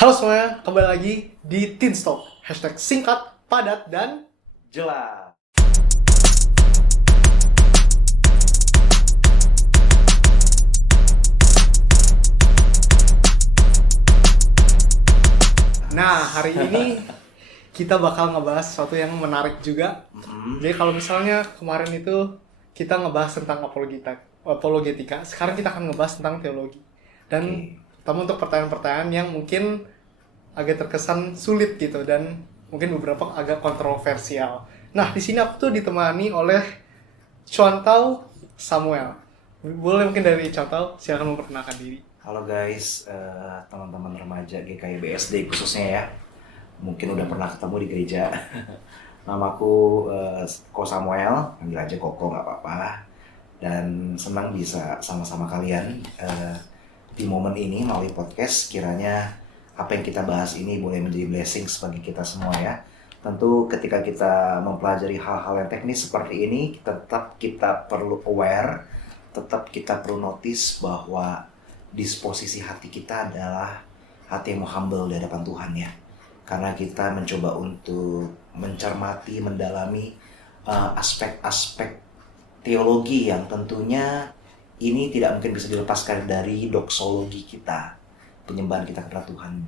Halo semuanya, kembali lagi di Teenstalk. Hashtag singkat, padat, dan Jelas. Nah, hari ini kita bakal ngebahas sesuatu yang menarik juga. Jadi kalau misalnya kemarin itu kita ngebahas tentang apologetika, sekarang kita akan ngebahas tentang teologi. Dan terutama untuk pertanyaan-pertanyaan yang mungkin agak terkesan sulit gitu dan mungkin beberapa agak kontroversial. Nah, di sini aku tuh ditemani oleh Chuantao Samuel. Boleh mungkin dari Chuantao, silakan memperkenalkan diri. Halo guys, teman-teman remaja GKI BSD khususnya ya. Mungkin udah pernah ketemu di gereja. Namaku Ko Samuel, panggil aja Koko nggak apa-apa. Dan senang bisa sama-sama kalian di momen ini melalui podcast. Kiranya apa yang kita bahas ini boleh menjadi blessing bagi kita semua ya. Tentu ketika kita mempelajari hal-hal yang teknis seperti ini, tetap kita perlu aware, tetap kita perlu notice bahwa disposisi hati kita adalah hati yang humble di hadapan Tuhan ya. Karena kita mencoba untuk mencermati, mendalami aspek-aspek teologi yang tentunya ini tidak mungkin bisa dilepaskan dari doksologi kita, penyembahan kita kepada Tuhan.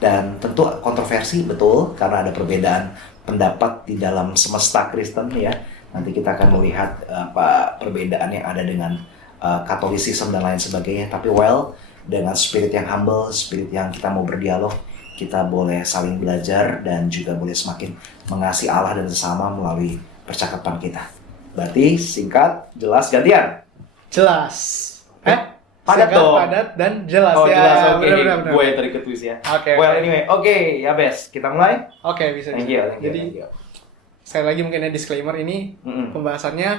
Dan tentu kontroversi betul karena ada perbedaan pendapat di dalam semesta Kristen ya. Nanti kita akan melihat apa perbedaan yang ada dengan Katolisisme dan lain sebagainya. Tapi dengan spirit yang humble, spirit yang kita mau berdialog, kita boleh saling belajar dan juga boleh semakin mengasihi Allah dan sesama melalui percakapan kita. Berarti singkat, jelas, gantian. Jelas. Padat singkat, dong. padat, dan jelas. Oh, ya, jelas, oke. benar. Gue yang tadi ketwis ya. Oke. Oke, ya bes. Kita mulai? Oke, bisa. Thank you. Jadi, saya lagi mungkin disclaimer ini, pembahasannya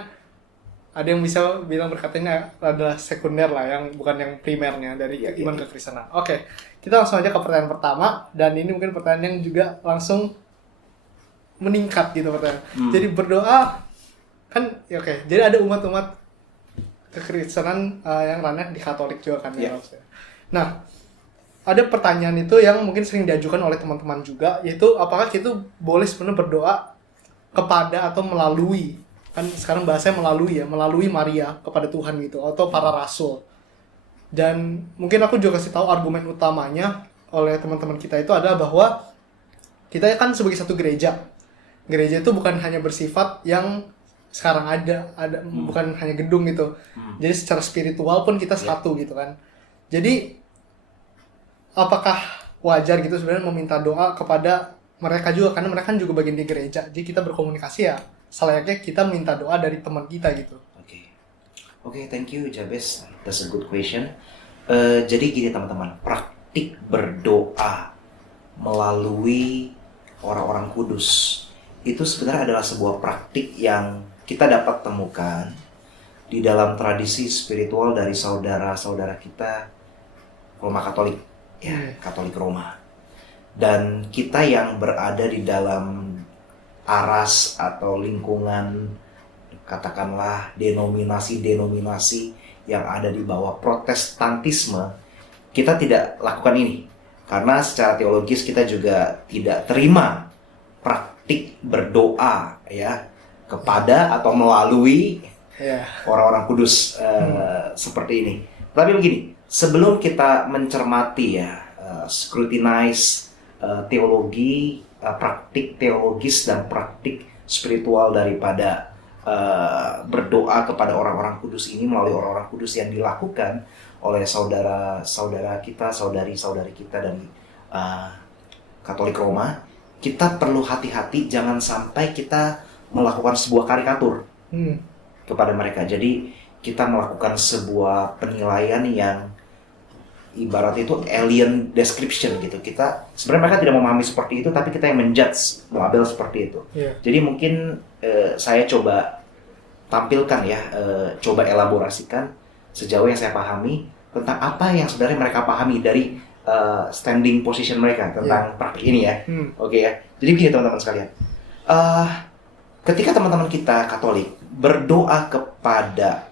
ada yang bisa bilang berkatanya adalah sekunder lah, yang bukan yang primernya dari iman kekristenan. Oke, kita langsung aja ke pertanyaan pertama, dan ini mungkin pertanyaan yang juga langsung meningkat gitu pertanyaan. Jadi berdoa, kan ya oke, jadi ada umat-umat kekristenan yang ranah di Katolik juga kan ya. Nah, ada pertanyaan itu yang mungkin sering diajukan oleh teman-teman juga, yaitu apakah kita boleh sebenarnya berdoa kepada atau melalui, kan sekarang bahasanya melalui Maria kepada Tuhan gitu, atau para rasul. Dan mungkin aku juga kasih tahu argumen utamanya oleh teman-teman kita itu adalah bahwa kita kan sebagai satu gereja. Gereja itu bukan hanya bersifat yang sekarang ada bukan hanya gedung gitu. Jadi secara spiritual pun kita satu gitu kan. Jadi apakah wajar gitu sebenarnya meminta doa kepada mereka juga, karena mereka kan juga bagian di gereja. Jadi kita berkomunikasi ya selayaknya kita minta doa dari teman kita gitu. Oke, thank you Jabez. That's a good question. Jadi gini teman-teman, praktik berdoa melalui orang-orang kudus itu sebenarnya adalah sebuah praktik yang kita dapat temukan di dalam tradisi spiritual dari saudara-saudara kita Roma Katolik, ya, Katolik Roma. Dan kita yang berada di dalam aras atau lingkungan, katakanlah denominasi-denominasi yang ada di bawah Protestantisme, kita tidak lakukan ini. Karena secara teologis kita juga tidak terima praktik berdoa ya kepada atau melalui orang-orang kudus seperti ini. Tapi begini, sebelum kita mencermati ya, scrutinize teologi, praktik teologis dan praktik spiritual daripada berdoa kepada orang-orang kudus ini melalui orang-orang kudus yang dilakukan oleh saudara-saudara kita, saudari-saudari kita dari Katolik Roma, kita perlu hati-hati jangan sampai kita melakukan sebuah karikatur kepada mereka. Jadi kita melakukan sebuah penilaian yang ibarat itu alien description gitu. Kita sebenarnya mereka tidak memahami seperti itu, tapi kita yang menjudge, melabel seperti itu. Jadi mungkin saya coba tampilkan ya, coba elaborasikan sejauh yang saya pahami tentang apa yang sebenarnya mereka pahami dari standing position mereka tentang praktik ini ya. Oke ya. Jadi begini teman-teman sekalian. Ketika teman-teman kita Katolik berdoa kepada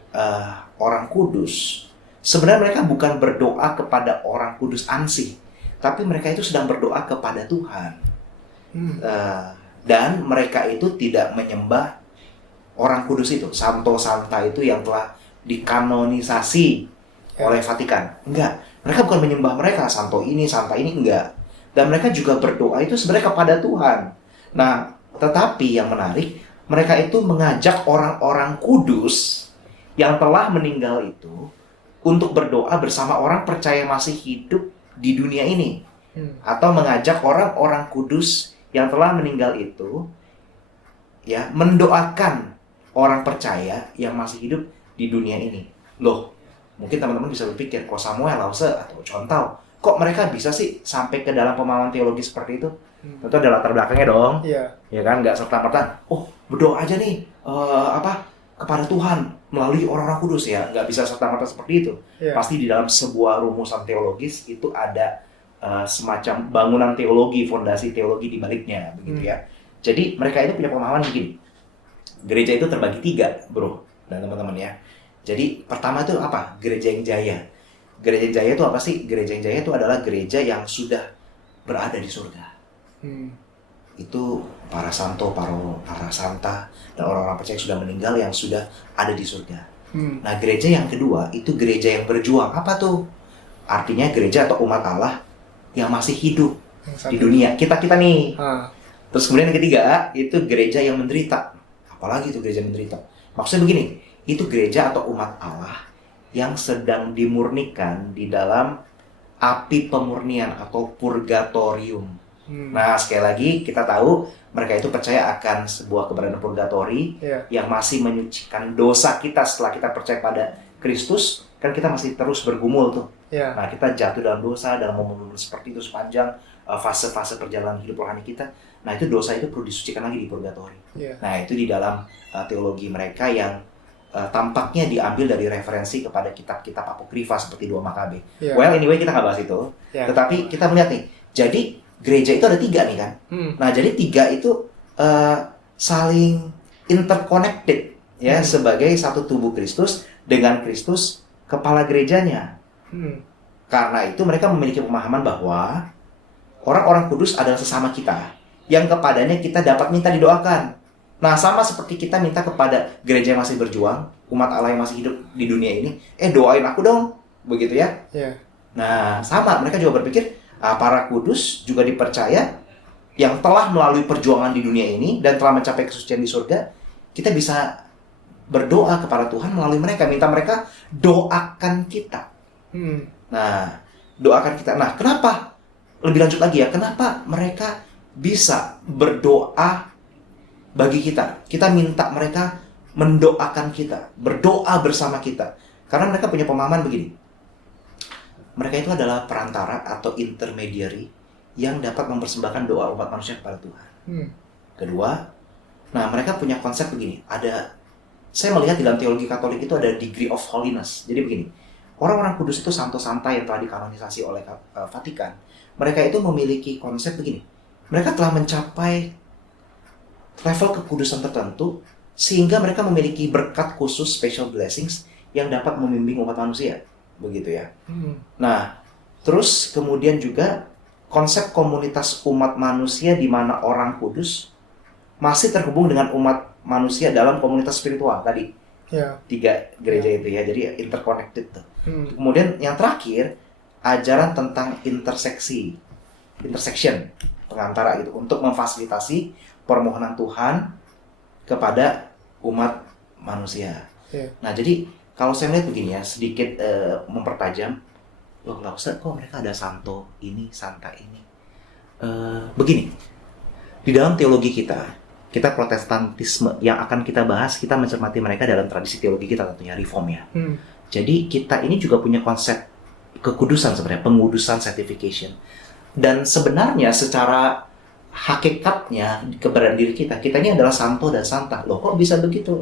orang kudus, sebenarnya mereka bukan berdoa kepada orang kudus ansih, tapi mereka itu sedang berdoa kepada Tuhan. Dan mereka itu tidak menyembah orang kudus itu, Santo Santa itu yang telah dikanonisasi oleh Vatikan. Enggak, mereka bukan menyembah mereka, Santo ini, Santa ini, enggak. Dan mereka juga berdoa itu sebenarnya kepada Tuhan. Nah, tetapi yang menarik, mereka itu mengajak orang-orang kudus yang telah meninggal itu untuk berdoa bersama orang percaya masih hidup di dunia ini. Atau mengajak orang-orang kudus yang telah meninggal itu ya mendoakan orang percaya yang masih hidup di dunia ini. Loh, mungkin teman-teman bisa berpikir, kok Samuel, Lause, atau Contoh, kok mereka bisa sih sampai ke dalam pemahaman teologi seperti itu? Tentu ada latar belakangnya dong. Ya kan, nggak serta-merta, berdoa aja nih, kepada Tuhan melalui orang-orang kudus ya. Nggak bisa serta-merta seperti itu. Pasti di dalam sebuah rumusan teologis itu ada semacam bangunan teologi, fondasi teologi di baliknya, begitu ya. Jadi mereka itu punya pemahaman begini. Gereja itu terbagi 3, bro dan teman-teman ya. Jadi pertama itu apa? Gereja yang jaya. Gereja yang jaya itu apa sih? Gereja yang jaya itu adalah gereja yang sudah berada di surga. Itu para santo, para santa, dan orang-orang percaya yang sudah meninggal yang sudah ada di surga. Nah, gereja yang kedua itu gereja yang berjuang. Apa tuh? Artinya gereja atau umat Allah yang masih hidup di dunia. Kita nih. Terus kemudian yang ketiga itu gereja yang menderita. Apalagi itu gereja menderita. Maksudnya begini, itu gereja atau umat Allah yang sedang dimurnikan di dalam api pemurnian atau purgatorium. Nah, sekali lagi kita tahu mereka itu percaya akan sebuah keberadaan purgatori yang masih menyucikan dosa kita setelah kita percaya pada Kristus. Kan kita masih terus bergumul tuh. Nah, kita jatuh dalam dosa, dalam momen seperti itu sepanjang fase-fase perjalanan hidup rohani kita. Nah, itu dosa itu perlu disucikan lagi di purgatori. Nah, itu di dalam teologi mereka yang tampaknya diambil dari referensi kepada kitab-kitab apokrifa seperti 2 Makabe. Well, anyway kita nggak bahas itu. Tetapi kita melihat nih, jadi gereja itu ada 3 nih kan. Nah, jadi 3 itu saling interconnected ya, sebagai satu tubuh Kristus dengan Kristus kepala gerejanya. Karena itu mereka memiliki pemahaman bahwa orang-orang kudus adalah sesama kita yang kepadanya kita dapat minta didoakan. Nah, sama seperti kita minta kepada gereja yang masih berjuang, umat Allah yang masih hidup di dunia ini, doain aku dong, begitu ya. Nah, sama, mereka juga berpikir, para kudus juga dipercaya yang telah melalui perjuangan di dunia ini dan telah mencapai kesucian di surga, kita bisa berdoa kepada Tuhan melalui mereka, minta mereka doakan kita. Nah, doakan kita. Nah, kenapa? Lebih lanjut lagi ya, kenapa mereka bisa berdoa bagi kita? Kita minta mereka mendoakan kita, berdoa bersama kita. Karena mereka punya pemahaman begini. Mereka itu adalah perantara atau intermediary yang dapat mempersembahkan doa umat manusia kepada Tuhan. Kedua, nah mereka punya konsep begini. Saya melihat di dalam teologi Katolik itu ada degree of holiness. Jadi begini, orang-orang kudus itu santo-santa yang telah dikanonisasi oleh Vatikan. Mereka itu memiliki konsep begini. Mereka telah mencapai level kekudusan tertentu sehingga mereka memiliki berkat khusus, special blessings yang dapat membimbing umat manusia, begitu ya. Nah, terus kemudian juga konsep komunitas umat manusia di mana orang kudus masih terhubung dengan umat manusia dalam komunitas spiritual tadi. 3 gereja itu ya, jadi interconnected tuh. Kemudian yang terakhir, ajaran tentang intersection pengantara gitu untuk memfasilitasi permohonan Tuhan kepada umat manusia. Nah, jadi kalau saya melihat begini ya, sedikit mempertajam, nggak usah kok mereka ada santo ini, santa ini. Begini, di dalam teologi kita Protestantisme yang akan kita bahas, kita mencermati mereka dalam tradisi teologi kita tentunya reform ya. Jadi kita ini juga punya konsep kekudusan sebenarnya, pengudusan, sanctification. Dan sebenarnya secara hakikatnya keberadaan diri kita ini adalah santo dan santa. Loh, kok bisa begitu?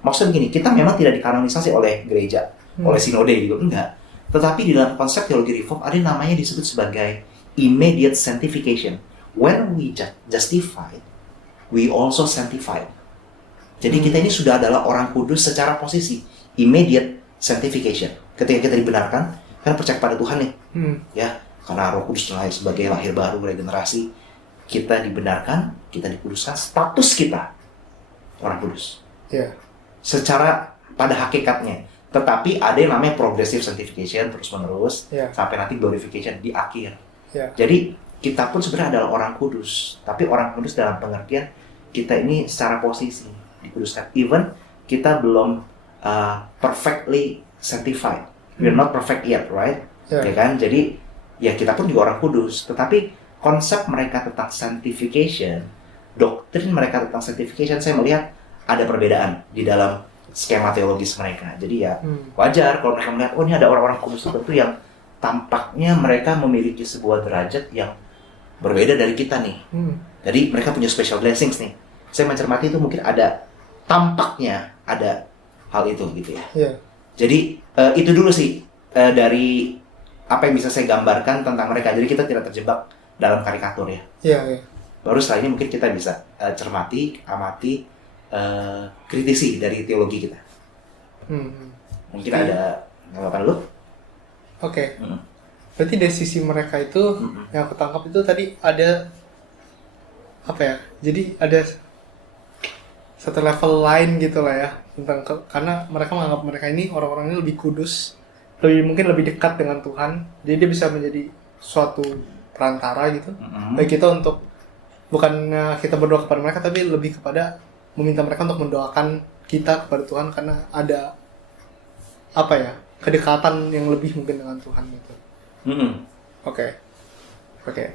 Maksudnya begini, kita memang tidak dikanonisasi oleh gereja, oleh sinode gitu, enggak. Tetapi di dalam konsep teologi reform ada namanya disebut sebagai immediate sanctification. When we justified, we also sanctified. Jadi kita ini sudah adalah orang kudus secara posisi, immediate sanctification. Ketika kita dibenarkan, kan percaya pada Tuhan nih, ya. karena Roh Kudus lahir sebagai lahir baru, regenerasi, kita dibenarkan, kita dikuduskan, status kita orang kudus. Ya. Secara pada hakikatnya. Tetapi ada yang namanya progressive sanctification terus-menerus sampai nanti glorification di akhir. Jadi kita pun sebenarnya adalah orang kudus, tapi orang kudus dalam pengertian kita ini secara posisi dikuduskan. Even kita belum perfectly sanctified. We're not perfect yet, right? Ya kan? Jadi ya kita pun juga orang kudus, tetapi konsep mereka tentang sanctification, doktrin mereka tentang sanctification, saya melihat ada perbedaan di dalam skema teologis mereka. Jadi ya wajar kalau mereka melihat, oh ini ada orang-orang kudus tertentu yang tampaknya mereka memiliki sebuah derajat yang berbeda dari kita nih. Jadi mereka punya special blessings nih. Saya mencermati itu mungkin ada, tampaknya ada hal itu gitu ya. Jadi itu dulu sih dari apa yang bisa saya gambarkan tentang mereka. Jadi kita tidak terjebak dalam karikatur ya. Baru setelah ini mungkin kita bisa cermati, amati, kritisi dari teologi kita. Mungkin ada tanggapan lu? Oke. Berarti dari sisi mereka itu yang aku tangkap itu tadi ada apa ya? Jadi ada satu level lain gitu lah ya tentang karena mereka menganggap mereka ini orang-orang ini lebih kudus, mungkin lebih dekat dengan Tuhan. Jadi dia bisa menjadi suatu perantara gitu. Bagi kita untuk bukan kita berdoa kepada mereka, tapi lebih kepada meminta mereka untuk mendoakan kita kepada Tuhan karena ada apa ya, kedekatan yang lebih mungkin dengan Tuhan gitu. Oke.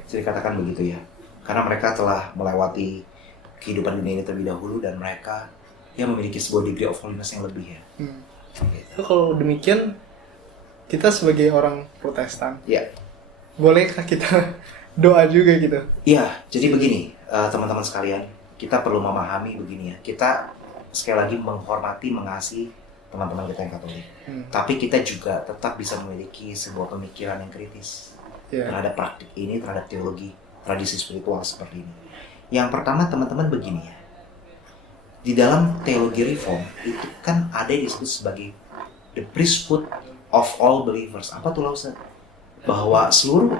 Jadi katakan begitu ya, karena mereka telah melewati kehidupan dunia ini terlebih dahulu dan mereka yang memiliki sebuah degree of holiness yang lebih ya. Gitu. Kalau demikian kita sebagai orang Protestan, bolehkah kita doa juga gitu? Iya, jadi begini teman-teman sekalian, kita perlu memahami begini ya. Kita sekali lagi menghormati, mengasihi teman-teman kita yang Katolik. Tapi kita juga tetap bisa memiliki sebuah pemikiran yang kritis terhadap praktik ini, terhadap teologi, tradisi spiritual seperti ini. Yang pertama teman-teman begini ya. Di dalam teologi reform itu kan ada yang disebut sebagai the priesthood of all believers. Apa tuh Lause? Bahwa seluruh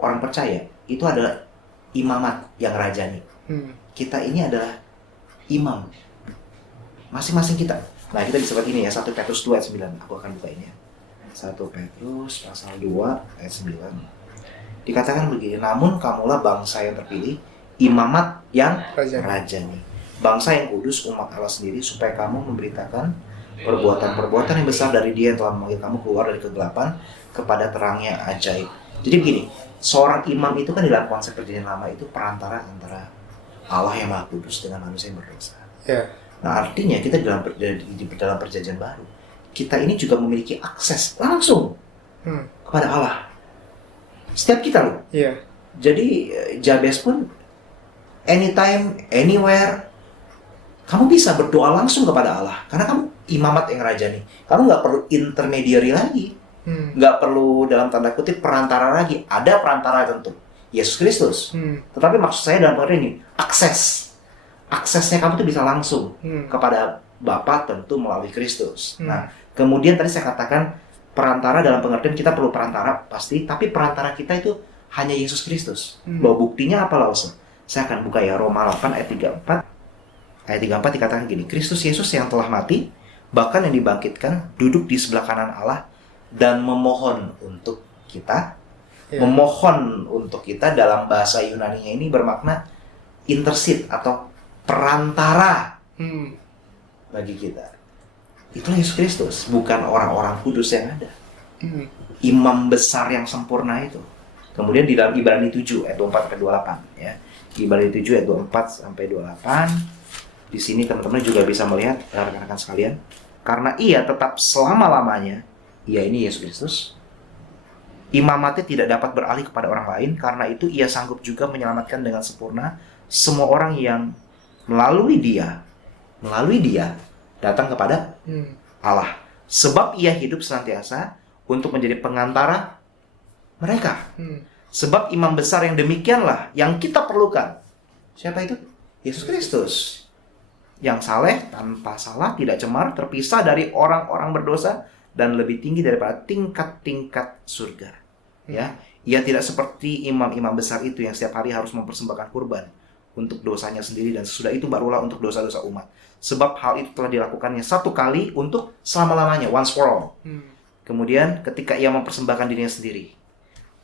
orang percaya itu adalah imamat yang rajani. Kita ini adalah imam. Masing-masing kita. Nah, kita bisa lihat ini ya, 1 Petrus 2 ayat 9. Aku akan buka ini ya. 1 Petrus pasal 2 ayat 9. Dikatakan begini, namun kamulah bangsa yang terpilih, imamat yang rajani. Bangsa yang kudus, umat Allah sendiri, supaya kamu memberitakan perbuatan-perbuatan yang besar dari Dia yang telah memanggil kamu keluar dari kegelapan kepada terangnya ajaib. Jadi begini, seorang imam itu kan dalam konsep perjanjian lama itu perantara antara Allah yang Maha Kudus dengan manusia yang berdosa. Nah, artinya kita dalam perjanjian baru, kita ini juga memiliki akses langsung kepada Allah. Setiap kita loh. Jadi Jabez pun anytime, anywhere, kamu bisa berdoa langsung kepada Allah karena kamu imamat yang rajani. Kamu nggak perlu intermediary lagi, nggak perlu dalam tanda kutip perantara lagi. Ada perantara tentu, Yesus Kristus. Tetapi maksud saya dalam hal ini aksesnya kamu tuh bisa langsung kepada Bapa tentu melalui Kristus. Nah, kemudian tadi saya katakan perantara dalam pengertian kita perlu perantara pasti, tapi perantara kita itu hanya Yesus Kristus. Bahwa buktinya apa Lause? Saya akan buka ya Roma 8 ayat 34. Ayat 34 dikatakan gini, Kristus Yesus yang telah mati, bahkan yang dibangkitkan, duduk di sebelah kanan Allah dan memohon untuk kita. Memohon untuk kita dalam bahasa Yunani-nya ini bermakna intercede atau perantara bagi kita. Itulah Yesus Kristus, bukan orang-orang kudus yang ada. Imam besar yang sempurna itu. Kemudian di dalam Ibrani 7 ayat 24 sampai 28 ya. Ibrani 7 ayat 24 sampai 28. Di sini teman-teman juga bisa melihat rekan-rekan sekalian, karena ia tetap selama-lamanya, ia ini Yesus Kristus. Imamatnya tidak dapat beralih kepada orang lain, karena itu ia sanggup juga menyelamatkan dengan sempurna semua orang yang melalui dia datang kepada Allah. Sebab ia hidup senantiasa untuk menjadi pengantara mereka. Sebab imam besar yang demikianlah yang kita perlukan. Siapa itu? Yesus Kristus. Yang saleh, tanpa salah, tidak cemar, terpisah dari orang-orang berdosa, dan lebih tinggi daripada tingkat-tingkat surga. Ya, Ia tidak seperti imam-imam besar itu yang setiap hari harus mempersembahkan kurban untuk dosanya sendiri dan sesudah itu barulah untuk dosa-dosa umat. Sebab hal itu telah dilakukannya satu kali untuk selama-lamanya, once for all. Kemudian ketika ia mempersembahkan dirinya sendiri.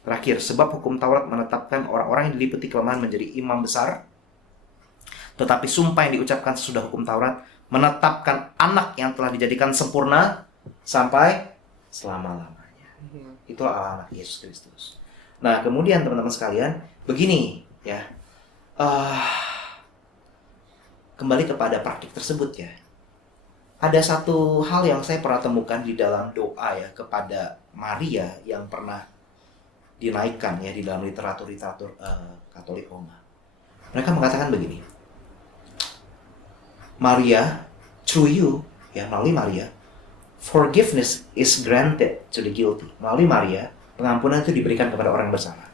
Terakhir, sebab hukum Taurat menetapkan orang-orang yang diliputi kelemahan menjadi imam besar. Tetapi sumpah yang diucapkan sesudah hukum Taurat menetapkan anak yang telah dijadikan sempurna sampai selama-lamanya. Itulah anak Yesus Kristus. Nah, kemudian teman-teman sekalian, begini ya. Kembali kepada praktik tersebut ya. Ada satu hal yang saya pernah temukan di dalam doa ya kepada Maria yang pernah dinaikkan ya di dalam literatur Katolik Roma. Mereka mengatakan begini. Maria, through you, ya melalui Maria, forgiveness is granted to the guilty. Melalui Maria, pengampunan itu diberikan kepada orang yang bersalah.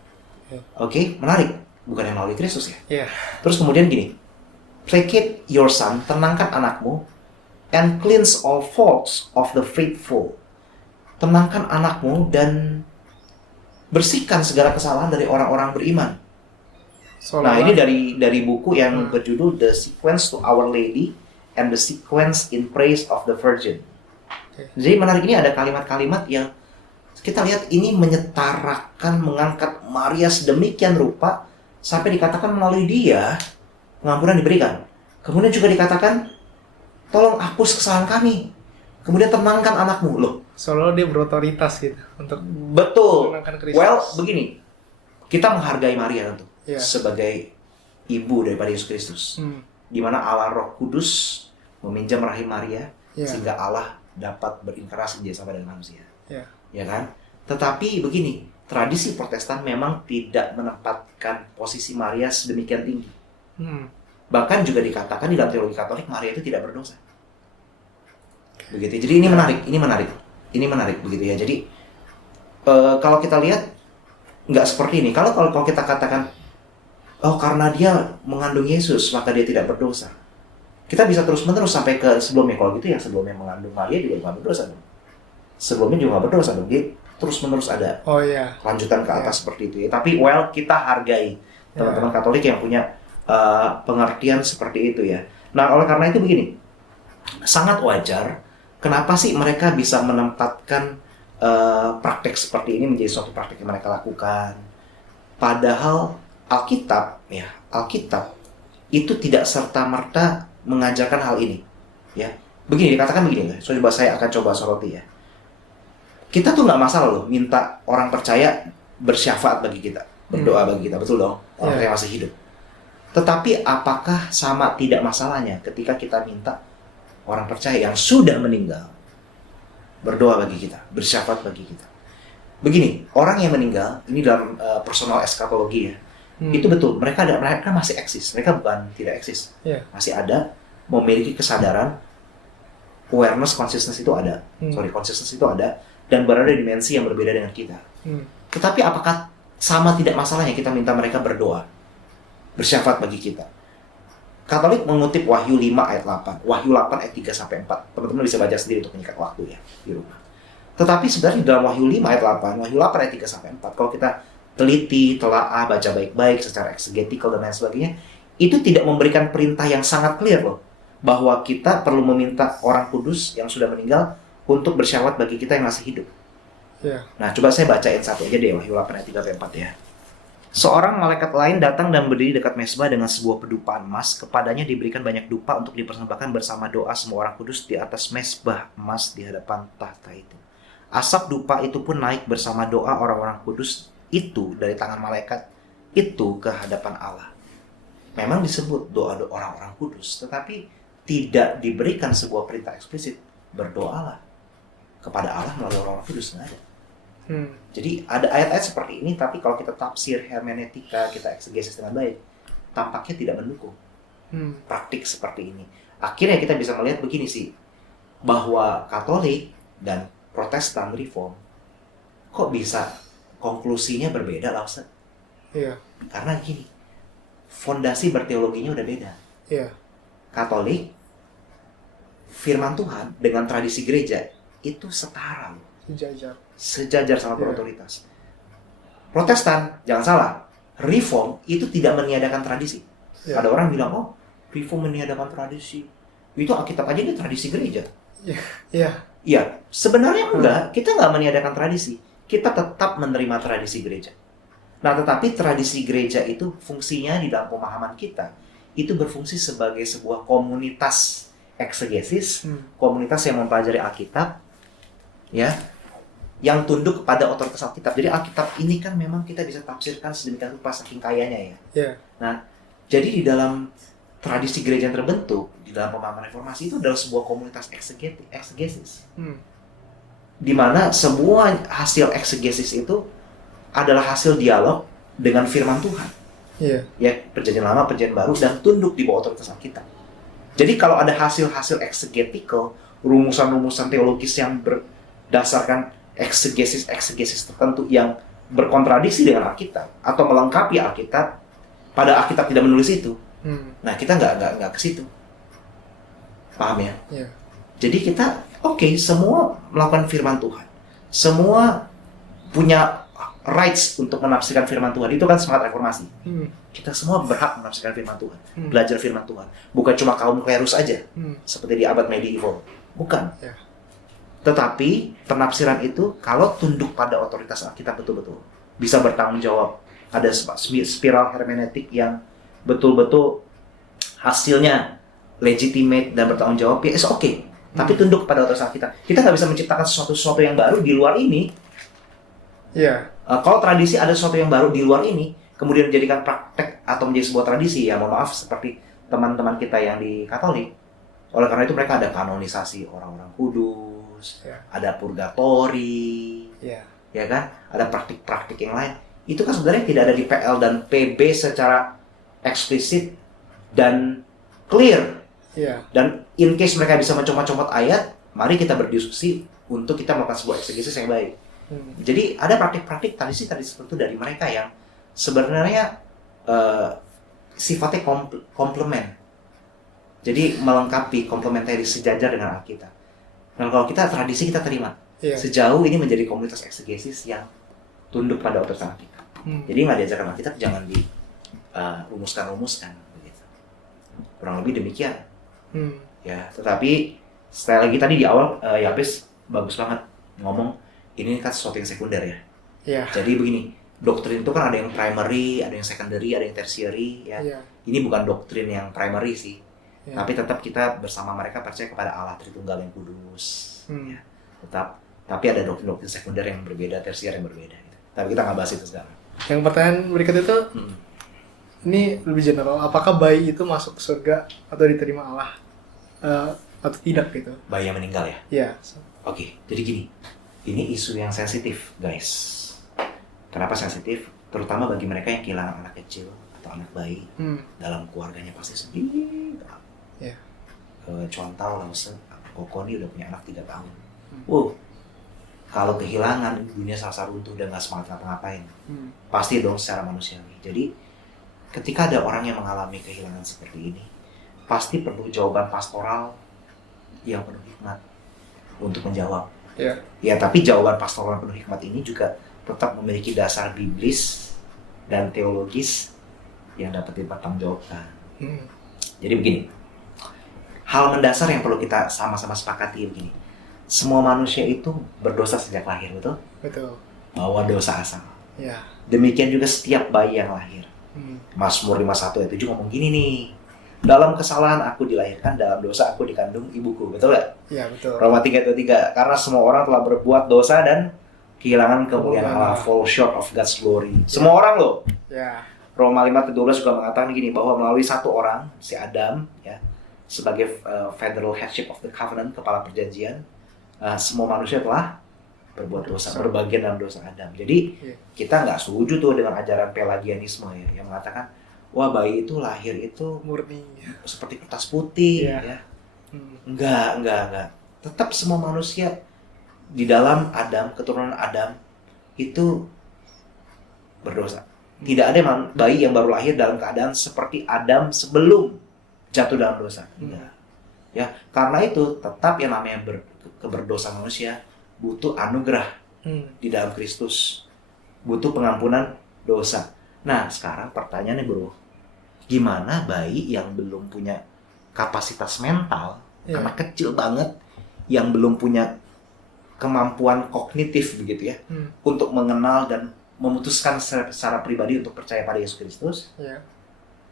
Oke, menarik. Bukan yang melalui Kristus ya. Terus kemudian gini, placate your son, tenangkan anakmu, and cleanse all faults of the faithful. Tenangkan anakmu dan bersihkan segala kesalahan dari orang-orang beriman. Nah, ini dari buku yang berjudul The Sequence to Our Lady and the Sequence in Praise of the Virgin. Jadi menarik, ini ada kalimat-kalimat yang kita lihat ini menyetarakan, mengangkat Maria sedemikian rupa sampai dikatakan melalui dia pengampunan diberikan. Kemudian juga dikatakan tolong hapus kesalahan kami. Kemudian tenangkan anakmu. Loh, seolah dia berotoritas gitu untuk betul. menenangkan Kristus. Well, begini. Kita menghargai Maria tentu sebagai ibu daripada Yesus Kristus. Di mana Allah Roh Kudus meminjam rahim Maria sehingga Allah dapat berinteraksi sama dengan manusia. Ya kan? Tetapi begini, tradisi Protestan memang tidak menempatkan posisi Maria sedemikian tinggi. Bahkan juga dikatakan di dalam teologi Katolik Maria itu tidak berdosa. Begitu. Jadi ini menarik begitu ya. Jadi kalau kita lihat nggak seperti ini. Kalau kita katakan oh karena dia mengandung Yesus maka dia tidak berdosa. Kita bisa terus-menerus sampai ke sebelumnya. Kalau gitu yang sebelumnya mengandung Maria juga nggak berdosa dong. Sebelumnya juga nggak berdosa dong. Dia terus-menerus ada lanjutan ke atas seperti itu ya. Tapi kita hargai teman-teman Katolik yang punya pengertian seperti itu ya. Nah, oleh karena itu begini, sangat wajar kenapa sih mereka bisa menempatkan praktek seperti ini menjadi suatu praktek yang mereka lakukan. Padahal Alkitab itu tidak serta-merta mengajarkan hal ini. Ya, begini dikatakan begini, coba saya akan coba soroti ya. Kita tuh nggak masalah loh minta orang percaya bersyafaat bagi kita, berdoa bagi kita, betul dong? Orang yang masih hidup. Tetapi apakah sama tidak masalahnya ketika kita minta orang percaya yang sudah meninggal berdoa bagi kita, bersyafaat bagi kita? Begini, orang yang meninggal ini dalam personal eskatologi ya, itu betul. Mereka masih eksis, mereka bukan tidak eksis, masih ada, memiliki kesadaran, awareness, consciousness itu ada, consciousness itu ada. Dan berada di dimensi yang berbeda dengan kita. Tetapi apakah sama tidak masalahnya kita minta mereka berdoa, bersyafaat bagi kita? Katolik mengutip Wahyu 5 ayat 8. Wahyu 8 ayat 3-4. Teman-teman bisa baca sendiri untuk menyikat waktu ya di rumah. Tetapi sebenarnya di dalam Wahyu 5 ayat 8, Wahyu 8 ayat 3-4, kalau kita teliti, telaah, baca baik-baik secara exegetical dan lain sebagainya, itu tidak memberikan perintah yang sangat clear loh, bahwa kita perlu meminta orang kudus yang sudah meninggal untuk bersyafaat bagi kita yang masih hidup. Nah, coba saya bacain satu aja deh, Wahyu 8 ayat 3-4 ya. Seorang malaikat lain datang dan berdiri dekat mezbah dengan sebuah pedupaan emas. Kepadanya diberikan banyak dupa untuk dipersembahkan bersama doa semua orang kudus di atas mezbah emas di hadapan tahta itu. Asap dupa itu pun naik bersama doa orang-orang kudus itu dari tangan malaikat itu ke hadapan Allah. Memang disebut doa orang-orang kudus, tetapi tidak diberikan sebuah perintah eksplisit berdoalah kepada Allah melalui orang-orang kudus, nggak ada. Jadi ada ayat-ayat seperti ini, tapi kalau kita tafsir hermeneutika, kita eksegesis dengan baik, tampaknya tidak mendukung praktik seperti ini. Akhirnya kita bisa melihat begini sih, bahwa Katolik dan Protestan Reform kok bisa konklusinya berbeda lah Ustaz? Karena gini, fondasi berteologinya udah beda. Katolik, firman Tuhan dengan tradisi gereja itu setara loh. Sejajar sama berotoritas. Protestan, jangan salah, Reform itu tidak meniadakan tradisi. Ya. Ada orang bilang, oh Reform meniadakan tradisi. Itu Alkitab aja ini tradisi gereja. Iya. Iya, sebenarnya enggak, kita nggak meniadakan tradisi. Kita tetap menerima tradisi gereja. Nah, tetapi tradisi gereja itu fungsinya di dalam pemahaman kita, itu berfungsi sebagai sebuah komunitas eksegesis, komunitas yang mempelajari Alkitab, ya, yang tunduk kepada otoritas Alkitab. Jadi Alkitab ini kan memang kita bisa tafsirkan sedemikian rupa saking kayanya ya. Yeah. Nah, jadi di dalam tradisi gereja yang terbentuk di dalam pemahaman reformasi itu adalah sebuah komunitas eksegesis, di mana semua hasil eksegesis itu adalah hasil dialog dengan firman Tuhan. Yeah. Ya, perjanjian lama, perjanjian baru, dan tunduk di bawah otoritas Alkitab. Jadi kalau ada hasil-hasil exegetical, rumusan-rumusan teologis yang berdasarkan eksegesis tertentu yang berkontradiksi dengan Alkitab atau melengkapi Alkitab, pada Alkitab tidak menulis itu. Nah, kita nggak ke situ. Paham ya? Yeah. Jadi kita semua melakukan firman Tuhan. Semua punya rights untuk menafsirkan firman Tuhan. Itu kan semangat reformasi. Kita semua berhak menafsirkan firman Tuhan, belajar firman Tuhan. Bukan cuma kaum klerus aja, seperti di abad medieval. Bukan. Yeah. Tetapi penafsiran itu kalau tunduk pada otoritas Alkitab betul-betul bisa bertanggung jawab. Ada spiral hermeneutik yang betul-betul hasilnya legitimate dan bertanggung jawab. Ya, oke. Tapi tunduk pada otoritas Alkitab. Kita nggak bisa menciptakan sesuatu yang baru di luar ini. Iya. Kalau tradisi ada sesuatu yang baru di luar ini, kemudian dijadikan praktek atau menjadi sebuah tradisi, ya mohon maaf seperti teman-teman kita yang di Katolik. Oleh karena itu mereka ada kanonisasi orang-orang kudus, ada purgatori, ya kan? Ada praktik-praktik yang lain. Itu kan sebenarnya tidak ada di PL dan PB secara eksplisit dan clear. Dan in case mereka bisa mencomot-comot ayat, mari kita berdiskusi untuk kita melakukan sebuah eksegesis yang baik. Jadi ada praktik-praktik tradisi-tradisi tertentu dari mereka yang sebenarnya sifatnya komplement. Jadi melengkapi, komplementari, sejajar dengan Alkitab. Dan kalau kita tradisi kita terima. Sejauh ini menjadi komunitas eksegesis yang tunduk pada otoritas Alkitab. Jadi nggak diajarkan Alkitab, jangan di rumuskan begitu. Kurang lebih demikian. Ya, tetapi sekali lagi tadi di awal Yabes bagus banget ngomong ini kan sesuatu yang sekunder ya. Jadi begini, doktrin itu kan ada yang primary, ada yang secondary, ada yang tertiary ya. Ini bukan doktrin yang primary sih. Tapi tetap kita bersama mereka percaya kepada Allah Tritunggal yang kudus. Ya. Tapi ada doktrin sekunder yang berbeda, tersier yang berbeda. Gitu. Tapi kita nggak bahas itu sekarang. Yang pertanyaan berikut itu, ini lebih general. Apakah bayi itu masuk ke surga atau diterima Allah atau tidak gitu? Bayi yang meninggal ya? Iya. Oke, jadi gini. Ini isu yang sensitif, guys. Kenapa sensitif? Terutama bagi mereka yang kehilangan anak kecil atau anak bayi. Dalam keluarganya pasti sedih. Contoh langsung Koko ini udah punya anak 3 tahun. Kalau kehilangan dunia salsa runtuh dan nggak semangat ngapa-ngapain. Pasti dong secara manusiawi. Jadi ketika ada orang yang mengalami kehilangan seperti ini, pasti perlu jawaban pastoral yang penuh hikmat untuk menjawab. Ya, tapi jawaban pastoral yang penuh hikmat ini juga tetap memiliki dasar biblis dan teologis yang dapat dipertanggungjawabkan. Jadi begini, hal mendasar yang perlu kita sama-sama sepakati begini. Semua manusia itu berdosa sejak lahir, betul? Betul. Bawa dosa asal. Demikian juga setiap bayi yang lahir. Mazmur 51 ayat 7 ngomong gini nih. Dalam kesalahan aku dilahirkan, dalam dosa aku dikandung ibuku. Betul gak? Iya, betul. Roma 3:3. Karena semua orang telah berbuat dosa dan kehilangan kemuliaan Allah, fall short of God's glory. Semua orang loh. Roma 5:12 juga mengatakan gini, bahwa melalui satu orang, si Adam, ya, sebagai federal headship of the covenant, kepala perjanjian, semua manusia telah berbuat dosa, berbagian dalam dosa Adam. Jadi kita nggak setuju tuh dengan ajaran Pelagianisme ya, yang mengatakan wah bayi itu lahir itu murni seperti kertas putih ya. Enggak. Tetap semua manusia di dalam Adam, keturunan Adam itu berdosa. Tidak ada bayi yang baru lahir dalam keadaan seperti Adam sebelum jatuh dalam dosa. Enggak. Ya, karena itu tetap yang namanya keberdosa manusia butuh anugerah di dalam Kristus butuh pengampunan dosa. Nah, sekarang pertanyaannya bro, gimana bayi yang belum punya kapasitas mental, anak kecil banget, yang belum punya kemampuan kognitif begitu ya, untuk mengenal dan memutuskan secara pribadi untuk percaya pada Yesus Kristus,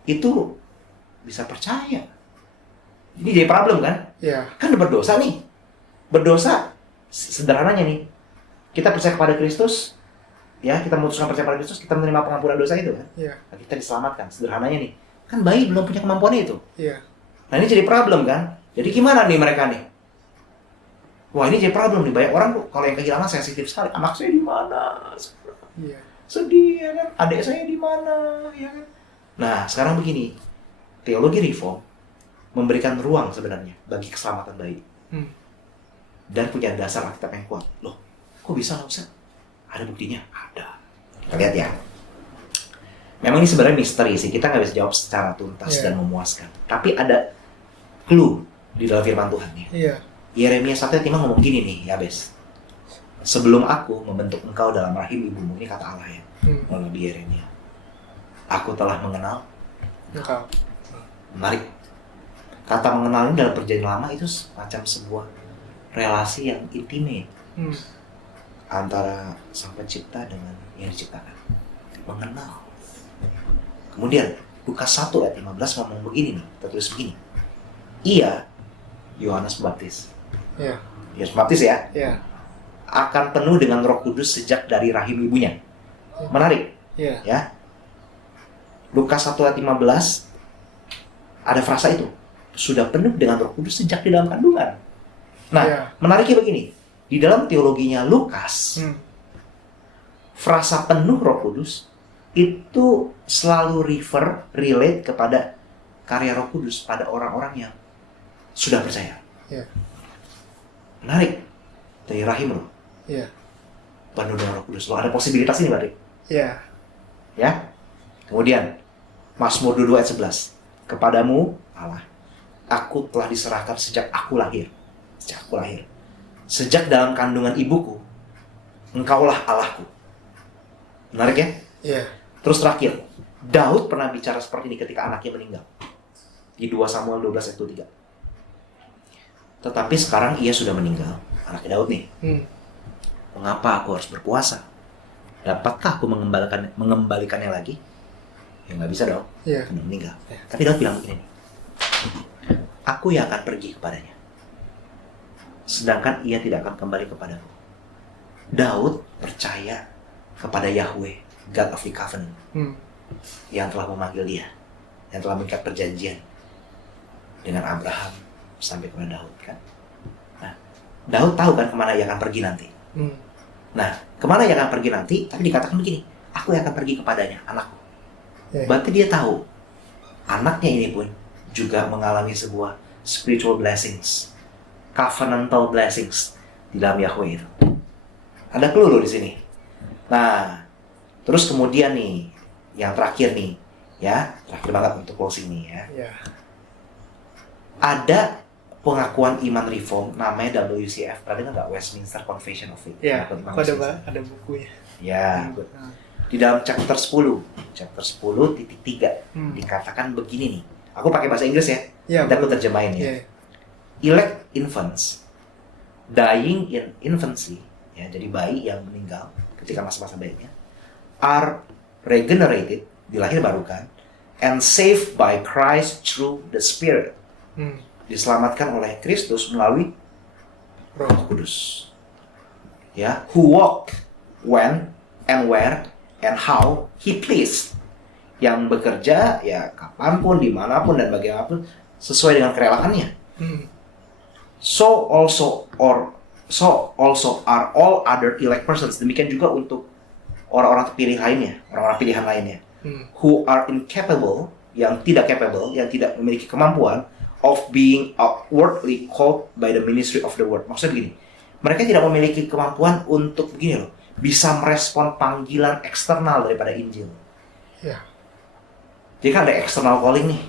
itu bisa percaya. Ini jadi problem kan? Kan udah berdosa nih. Berdosa, sederhananya nih, kita percaya kepada Kristus, ya kita memutuskan percaya pada Kristus, kita menerima pengampunan dosa itu kan? Nah, kita diselamatkan. Sederhananya nih, kan bayi belum punya kemampuan itu. Nah ini jadi problem kan? Jadi gimana nih mereka nih? Wah ini jadi problem nih, banyak orang kalau yang kehilangan sensitif sekali. Anak saya di mana? Sedih ya kan? Adik saya di mana? Ya kan? Nah sekarang begini, teologi reform memberikan ruang sebenarnya bagi keselamatan bayi. Dan punya dasar Alkitab yang kuat. Loh, kok bisa nggak usah? Ada buktinya? Ada. Kita lihat ya. Memang ini sebenarnya misteri sih, kita nggak bisa jawab secara tuntas dan memuaskan. Tapi ada clue di dalam firman Tuhan ya. Yeremia 1:5 ngomong gini nih, Yabes. Sebelum aku membentuk engkau dalam rahim ibumu, ini kata Allah ya, melalui Yeremia. Aku telah mengenal engkau. Menarik. Kata mengenal ini dalam perjanjian lama itu macam sebuah relasi yang intimate antara sang pencipta dengan yang diciptakan. Mengenal. Kemudian Lukas 1:15 ngomong begini nih, tertulis begini. Ia, Yohanes Pembaptis. Yohanes Pembaptis ya. Akan penuh dengan Roh Kudus sejak dari rahim ibunya. Menarik. Ya. Lukas 1:15 ada frasa itu. Sudah penuh dengan Roh Kudus sejak di dalam kandungan. Nah, menariknya begini. Di dalam teologinya Lukas, frasa penuh Roh Kudus itu selalu relate kepada karya Roh Kudus pada orang-orang yang sudah percaya. Menarik. Dari rahim Roh. Penuh dengan Roh Kudus. Loh, ada posibilitas ini berarti. Ya. Kemudian Mazmur 22:11. Kepadamu Allah, aku telah diserahkan sejak aku lahir. Sejak dalam kandungan ibuku, engkaulah Allahku. Menarik ya? Terus terakhir, Daud pernah bicara seperti ini ketika anaknya meninggal. Di 2 Samuel 12:3. Tetapi sekarang ia sudah meninggal, anaknya Daud nih. Mengapa aku harus berpuasa? Dapatkah aku mengembalikannya lagi? Ya nggak bisa dong, karena meninggal. Tapi Daud bilang begini, aku yang akan pergi kepadanya, sedangkan ia tidak akan kembali kepadaku. Daud percaya kepada Yahweh, God of the Covenant, yang telah memanggil dia, yang telah mengikat perjanjian dengan Abraham sampai kepada Daud kan. Nah, Daud tahu kan kemana ia akan pergi nanti. Nah, kemana ia akan pergi nanti? Tapi dikatakan begini, aku yang akan pergi kepadanya, anakku. Berarti dia tahu anaknya ini pun juga mengalami sebuah spiritual blessings, covenantal blessings di dalam Yahweh itu. Ada clue loh di sini. Nah, terus kemudian nih, yang terakhir nih, ya, terakhir banget untuk closing nih ya. Ada pengakuan iman reform namanya WCF. Pernah dengar nggak? Westminster Confession of Faith. Ada bukunya. Ya, di dalam chapter 10:3 dikatakan begini nih. Aku pakai bahasa Inggris ya. Nanti aku terjemahin ya. Elect infants dying in infancy, ya, jadi bayi yang meninggal ketika masa-masa bayinya, are regenerated, dilahirbarukan, and saved by Christ through the Spirit. Diselamatkan oleh Kristus melalui Roh Kudus. Ya, who walk when and where and how he pleased. Yang bekerja ya kapanpun, dimanapun dan bagaimanapun sesuai dengan kerelaannya. So also are all other elect persons. Demikian juga untuk orang-orang terpilih lainnya, orang-orang pilihan lainnya, who are incapable, yang tidak capable, yang tidak memiliki kemampuan of being outwardly called by the ministry of the word. Maksudnya begini, mereka tidak memiliki kemampuan untuk begini loh, bisa merespon panggilan eksternal daripada Injil. Jadi kan ada external calling nih,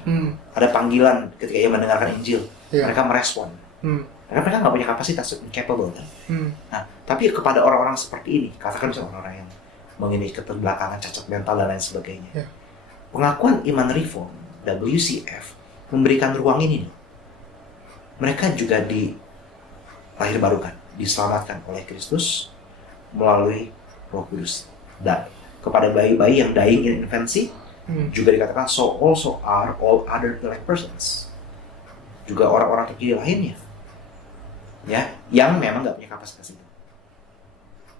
ada panggilan ketika ia mendengarkan Injil, mereka merespon. Karena mereka nggak punya kapasitas, incapable kan. Nah, tapi kepada orang-orang seperti ini, katakan misalnya orang-orang yang mengenai keterbelakangan, cacat mental dan lain sebagainya. Ya. Pengakuan iman reform WCF memberikan ruang ini. Mereka juga dilahir barukan, diselamatkan oleh Kristus melalui Roh Kudus. Dan kepada bayi-bayi yang dying in infancy juga dikatakan so also are all other elect persons. Juga orang-orang terpilih lainnya, ya, yang memang nggak punya kapasitas itu.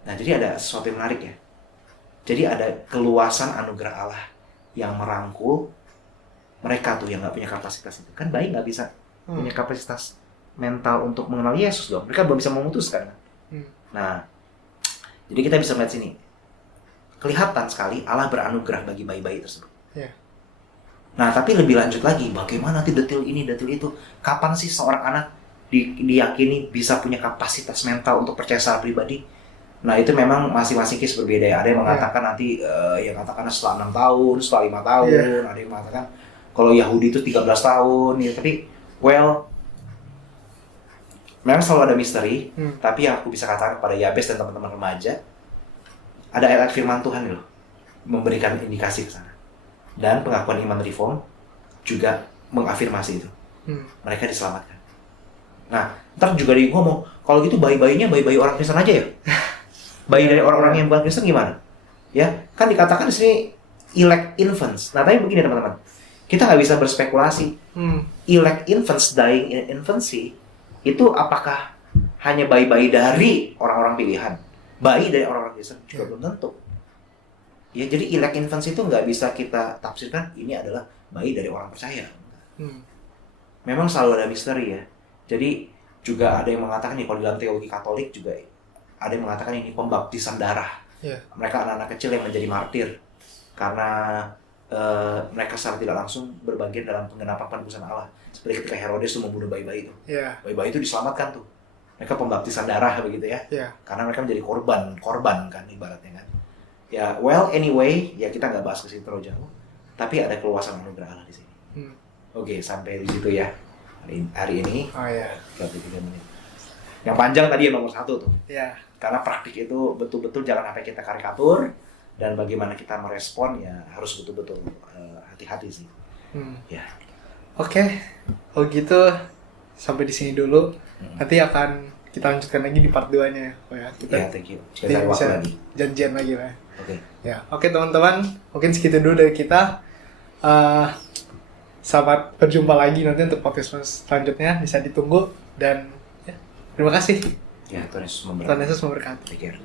Nah, jadi ada sesuatu yang menarik ya. Jadi ada keluasan anugerah Allah yang merangkul mereka tuh yang nggak punya kapasitas itu. Kan bayi nggak bisa punya kapasitas mental untuk mengenal Yesus dong. Mereka belum bisa memutuskan. Nah, jadi kita bisa melihat sini. Kelihatan sekali Allah beranugerah bagi bayi-bayi tersebut. Yeah. Nah, tapi lebih lanjut lagi, bagaimana nanti detail ini, detail itu? Kapan sih seorang anak diyakini bisa punya kapasitas mental untuk percaya secara pribadi? Nah, itu memang masing-masing case berbeda ya. Ada yang mengatakan nanti, yang katakan setelah 6 tahun, setelah 5 tahun. Ada yang mengatakan kalau Yahudi itu 13 tahun. Ya. Tapi, memang selalu ada misteri. Tapi yang aku bisa katakan kepada Yabes dan teman-teman remaja, ada ayat firman Tuhan loh, memberikan indikasi ke sana. Dan pengakuan iman reform juga mengafirmasi itu. Mereka diselamatkan. Nah, ntar juga dia ngomong, kalau gitu bayi-bayinya bayi-bayi orang Kristen aja ya? Bayi dari orang-orang yang bukan Kristen gimana? Ya, kan dikatakan di sini elect infants. Nah, tapi begini teman-teman, kita nggak bisa berspekulasi. Elect infants dying in infancy itu apakah hanya bayi-bayi dari orang-orang pilihan? Bayi dari orang-orang Kristen juga belum tentu. Ya, jadi elect infants itu nggak bisa kita tafsirkan ini adalah bayi dari orang percaya. Memang selalu ada misteri ya. Jadi juga ada yang mengatakan nih, kalau dalam teologi Katolik juga ada yang mengatakan ini pembaptisan darah. Mereka anak-anak kecil yang menjadi martir karena mereka secara tidak langsung berbagian dalam penggenapan penebusan Allah. Seperti ketika Herodes itu membunuh bayi-bayi itu. Bayi-bayi itu diselamatkan tuh. Mereka pembaptisan darah begitu ya. Karena mereka menjadi korban kan ibaratnya kan. Ya, anyway, ya kita nggak bahas ke situ terlalu jauh. Tapi ada keluasan anugerah Allah di sini. Oke, sampai di situ ya. Hari ini. 33 menit. Yang panjang tadi yang nomor 1 tuh. Karena praktik itu betul-betul jangan sampai kita karikatur, dan bagaimana kita merespon ya harus betul-betul hati-hati sih. Ya. Oke. Oh gitu, sampai di sini dulu. Nanti akan kita lanjutkan lagi di part 2-nya ya. Thank you. Kita bisa lagi. Janjian lagi lah. Oke teman-teman, mungkin segitu dulu dari kita. Selamat berjumpa lagi nanti untuk podcast selanjutnya, bisa ditunggu dan terima kasih. Tuhan Yesus memberkati. Tuhan Yesus memberkati. Take care.